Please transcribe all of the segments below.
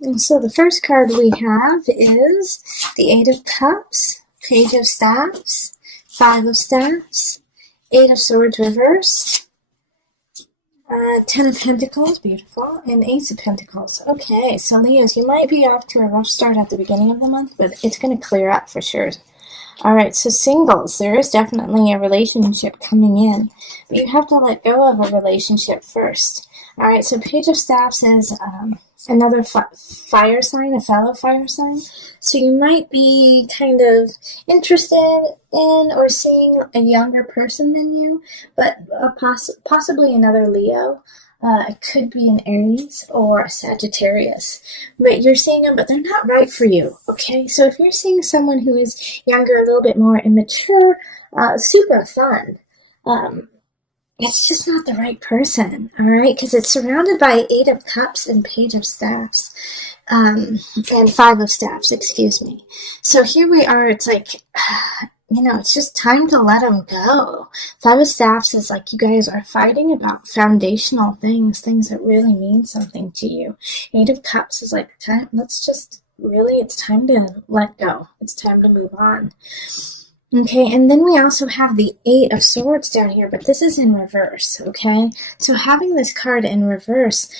And so the first card we have is the Eight of Cups, Page of Staffs, Five of Staffs, Eight of Swords reversed, Ten of Pentacles, beautiful, and Ace of Pentacles. Okay, so Leos, you might be off to a rough start at the beginning of the month, but it's going to clear up for sure. All right, so singles, there is definitely a relationship coming in, but you have to let go of a relationship first. All right, so Page of Staffs is another fire sign, a fellow fire sign. So you might be kind of interested in or seeing a younger person than you, but possibly another Leo. It could be an Aries or a Sagittarius, but you're seeing them, but they're not right for you, okay? So if you're seeing someone who is younger, a little bit more immature, super fun, it's just not the right person, all right? Because it's surrounded by Eight of Cups and Page of Staffs, and Five of Staffs, excuse me. So here we are, it's like, you know, it's just time to let them go. Five of Staffs is like you guys are fighting about foundational things that really mean something to you. Eight of Cups is like, it's time to let go. It's time to move on. Okay, and then we also have the Eight of Swords down here, but this is in reverse, okay? So having this card in reverse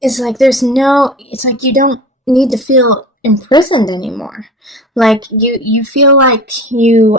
is like it's like you don't need to feel imprisoned anymore. Like you feel like you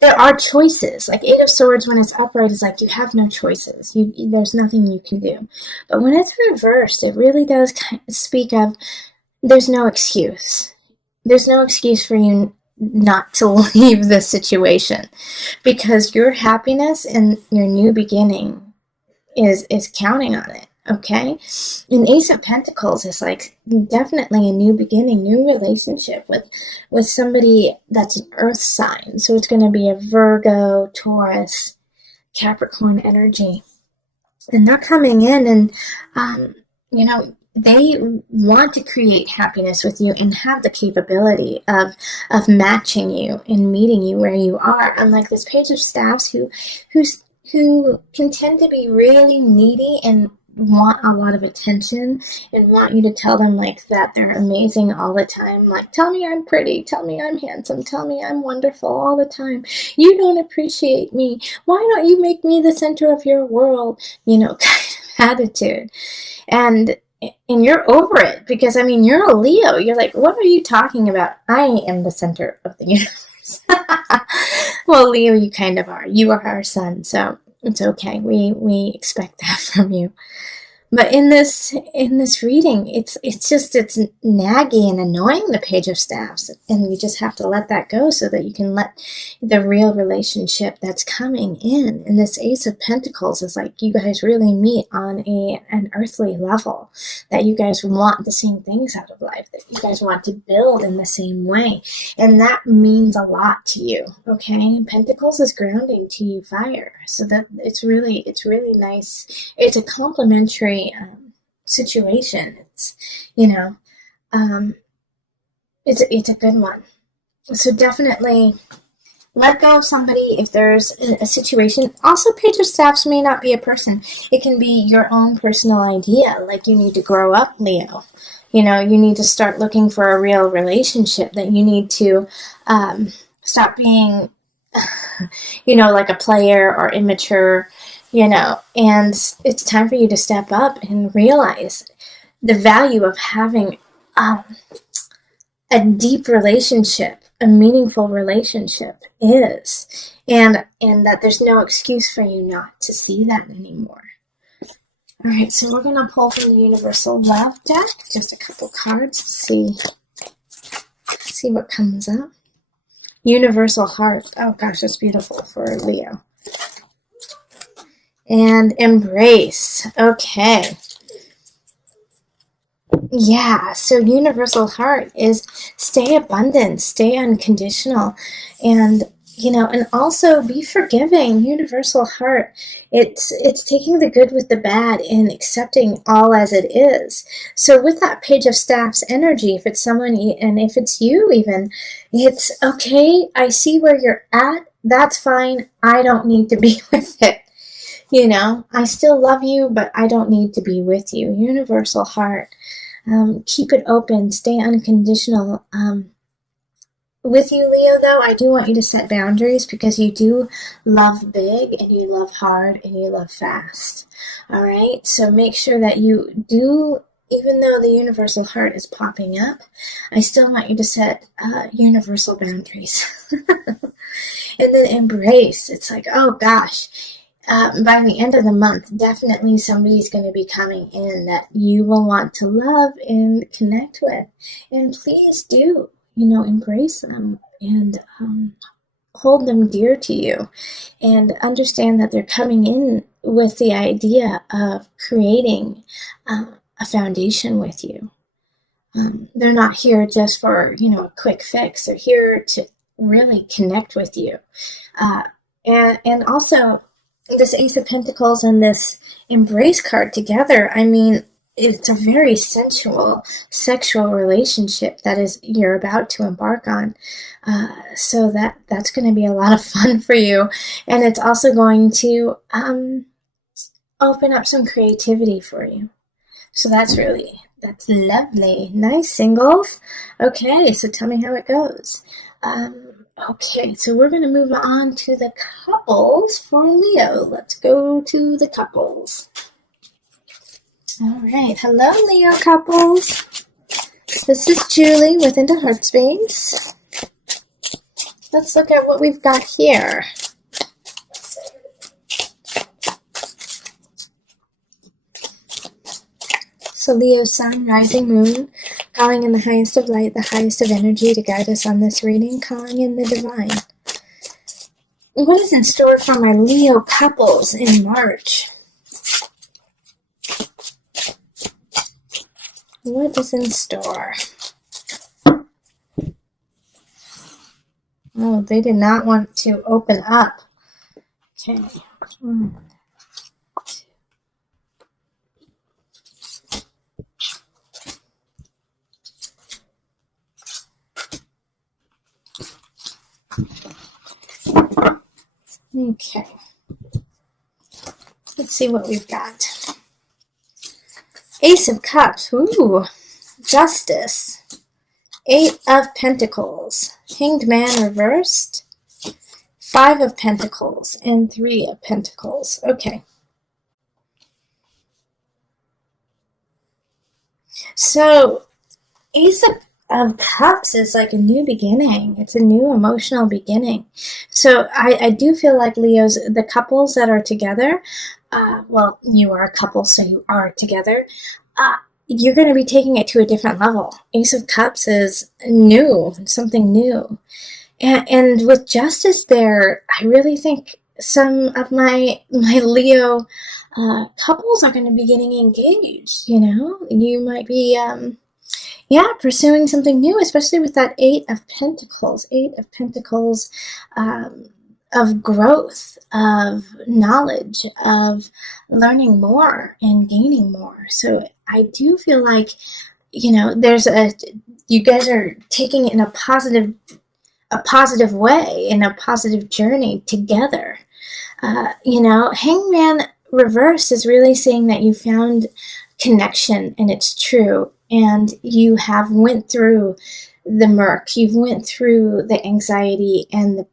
there are choices. Like Eight of Swords when it's upright is like you have no choices. There's nothing you can do. But when it's reversed, it really does speak of there's no excuse. There's no excuse for you not to leave this situation, because your happiness and your new beginning is counting on it. Okay, and Ace of Pentacles is like definitely a new beginning, new relationship with somebody that's an earth sign. So it's going to be a Virgo, Taurus, Capricorn energy. And they're coming in and, you know, they want to create happiness with you and have the capability of matching you and meeting you where you are. Unlike this Page of Staffs who can tend to be really needy and want a lot of attention and want you to tell them like that they're amazing all the time. Like, tell me I'm pretty, tell me I'm handsome, tell me I'm wonderful all the time. You don't appreciate me. Why don't you make me the center of your world? You know, kind of attitude. And you're over it because, I mean, you're a Leo. You're like, what are you talking about? I am the center of the universe. Well, Leo, you kind of are. You are our sun, so it's okay. We expect that from you. But in this reading, it's naggy and annoying, the Page of Staffs, and you just have to let that go so that you can let the real relationship that's coming in. And this Ace of Pentacles is like you guys really meet on an earthly level, that you guys want the same things out of life, that you guys want to build in the same way, and that means a lot to you. Okay, Pentacles is grounding to you, fire, so that it's really nice. It's a complementary situation. It's, you know, it's a good one. So definitely let go of somebody if there's a situation. Also, Page of Staffs may not be a person. It can be your own personal idea. Like, you need to grow up, Leo. You know, you need to start looking for a real relationship, that you need to stop being, you know, like a player or immature, you know, and it's time for you to step up and realize the value of having a deep relationship, a meaningful relationship is, and that there's no excuse for you not to see that anymore. All right, so we're going to pull from the Universal Love deck, just a couple cards to see what comes up. Universal Heart. Oh gosh, that's beautiful for Leo. And Embrace. Okay. Yeah, so Universal Heart is stay abundant, stay unconditional, and, you know, and also be forgiving. Universal Heart, it's taking the good with the bad and accepting all as it is. So with that Page of Staffs energy, if it's someone, and if it's you even, it's okay, I see where you're at, that's fine, I don't need to be with it. You know, I still love you, but I don't need to be with you. Universal heart. Keep it open. Stay unconditional. With you, Leo, though, I do want you to set boundaries because you do love big and you love hard and you love fast. All right? So make sure that you do, even though the universal heart is popping up, I still want you to set universal boundaries. And then embrace. It's like, oh gosh, by the end of the month, definitely somebody's going to be coming in that you will want to love and connect with. And please do. Embrace them and hold them dear to you, and understand that they're coming in with the idea of creating a foundation with you. They're not here just for, a quick fix. They're here to really connect with you. And also, this Ace of Pentacles and this Embrace card together, I mean, it's a very sensual, sexual relationship that you're about to embark on. So that's going to be a lot of fun for you. And it's also going to open up some creativity for you. So that's lovely. Nice, singles. Okay, so tell me how it goes. Okay, so we're going to move on to the couples for Leo. Let's go to the couples. All right. Hello, Leo couples. This is Julie with Into Heart Space. Let's look at what we've got here. So Leo, Sun, Rising, Moon, calling in the highest of light, the highest of energy to guide us on this reading, calling in the divine. What is in store for my Leo couples in March? What is in store? Oh, they did not want to open up. Okay. Okay. Let's see what we've got. Ace of Cups. Ooh. Justice. 8 of Pentacles. Hanged Man reversed. 5 of Pentacles. And 3 of Pentacles. Okay. So, Ace of Cups is like a new beginning. It's a new emotional beginning. So I do feel like Leos, the couples that are together, well, you are a couple, so you are together, you're going to be taking it to a different level. Ace of Cups is new, something new. And with Justice there, I really think some of my Leo couples are going to be getting engaged, You might be... pursuing something new, especially with that 8 of Pentacles. 8 of Pentacles of growth, of knowledge, of learning more and gaining more. So I do feel like, you guys are taking it in a positive way, in a positive journey together. Hangman reversed is really saying that you found connection and it's true. And you have went through the murk, you've went through the anxiety and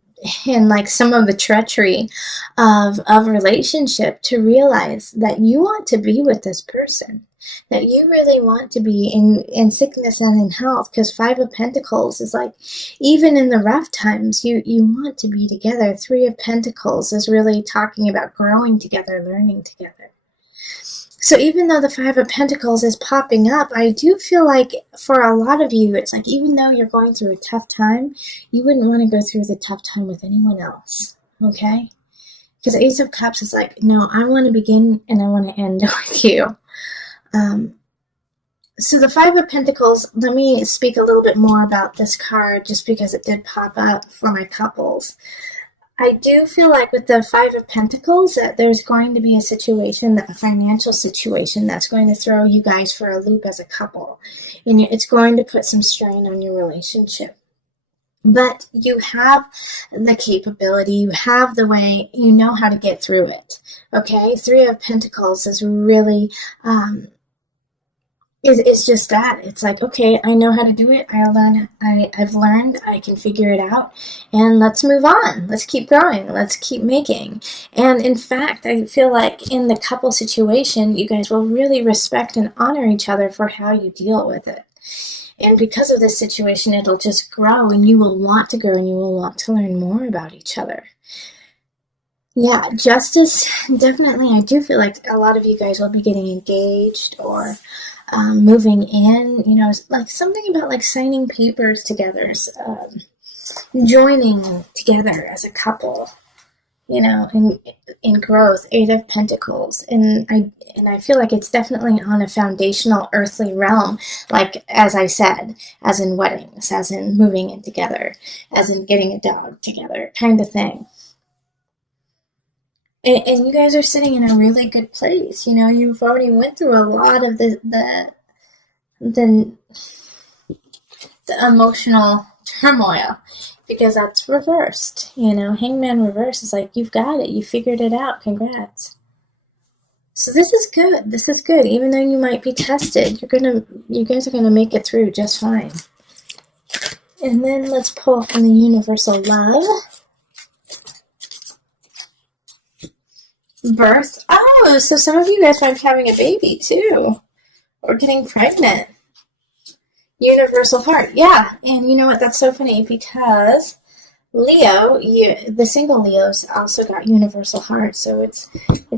like some of the treachery of relationship to realize that you want to be with this person, that you really want to be in sickness and in health, because 5 of Pentacles is like, even in the rough times, you want to be together. 3 of Pentacles is really talking about growing together, learning together. So even though the 5 of Pentacles is popping up, I do feel like for a lot of you, it's like even though you're going through a tough time, you wouldn't want to go through the tough time with anyone else, okay? Because Ace of Cups is like, no, I want to begin and I want to end with you. So the 5 of Pentacles, let me speak a little bit more about this card just because it did pop up for my couples. I do feel like with the 5 of Pentacles that there's going to be a situation, a financial situation that's going to throw you guys for a loop as a couple. And it's going to put some strain on your relationship. But you have the capability, you have the way, you know how to get through it. Okay, Three of Pentacles is really, is just that. It's like, okay, I know how to do it. I've learned, I can figure it out, and let's move on. Let's keep growing. Let's keep making. And in fact, I feel like in the couple situation, you guys will really respect and honor each other for how you deal with it. And because of this situation, it'll just grow, and you will want to grow, and you will want to learn more about each other. Yeah, justice, definitely. I do feel like a lot of you guys will be getting engaged or moving in, like something about like signing papers together, joining together as a couple, in growth. Eight of Pentacles, and I feel like it's definitely on a foundational earthly realm, like as I said, as in weddings, as in moving in together, as in getting a dog together, kind of thing. And you guys are sitting in a really good place. You've already went through a lot of the emotional turmoil, because that's reversed. Hangman reverse is like, you've got it. You figured it out. Congrats. So this is good. This is good. Even though you might be tested, you guys are gonna make it through just fine. And then let's pull from the universal love. Birth. Oh, so some of you guys might be having a baby too, or getting pregnant. Universal heart. Yeah, and you know what? That's so funny, because Leo, the single Leos also got universal heart, so it's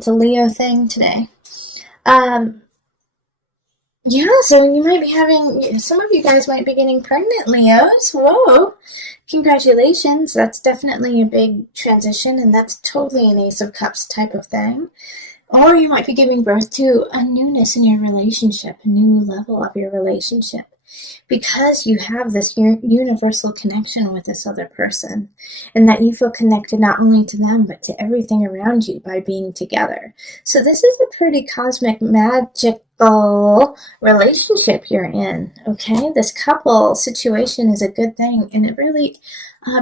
a Leo thing today. Yeah, so you might be having, some of you guys might be getting pregnant, Leos. Whoa, congratulations. That's definitely a big transition, and that's totally an Ace of Cups type of thing. Or you might be giving birth to a newness in your relationship, a new level of your relationship, because you have this universal connection with this other person, and that you feel connected not only to them, but to everything around you by being together. So this is a pretty cosmic, magical relationship you're in, okay? This couple situation is a good thing, and it really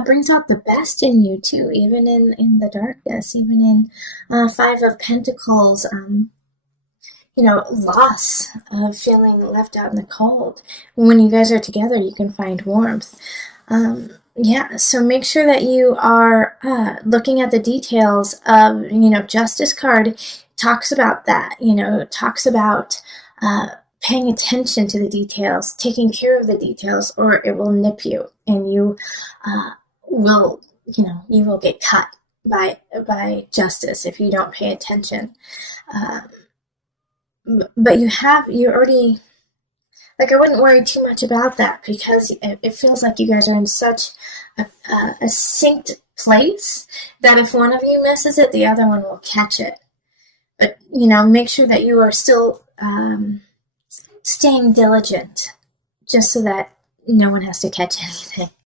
brings out the best in you too, even in the darkness, even in Five of Pentacles, loss of feeling left out in the cold. When you guys are together, you can find warmth. So make sure that you are looking at the details of, Justice card talks about that, talks about paying attention to the details, taking care of the details, or it will nip you, and you will get cut by justice if you don't pay attention. But you already, like, I wouldn't worry too much about that, because it feels like you guys are in such a synced place that if one of you misses it, the other one will catch it. But, make sure that you are still staying diligent, just so that no one has to catch anything.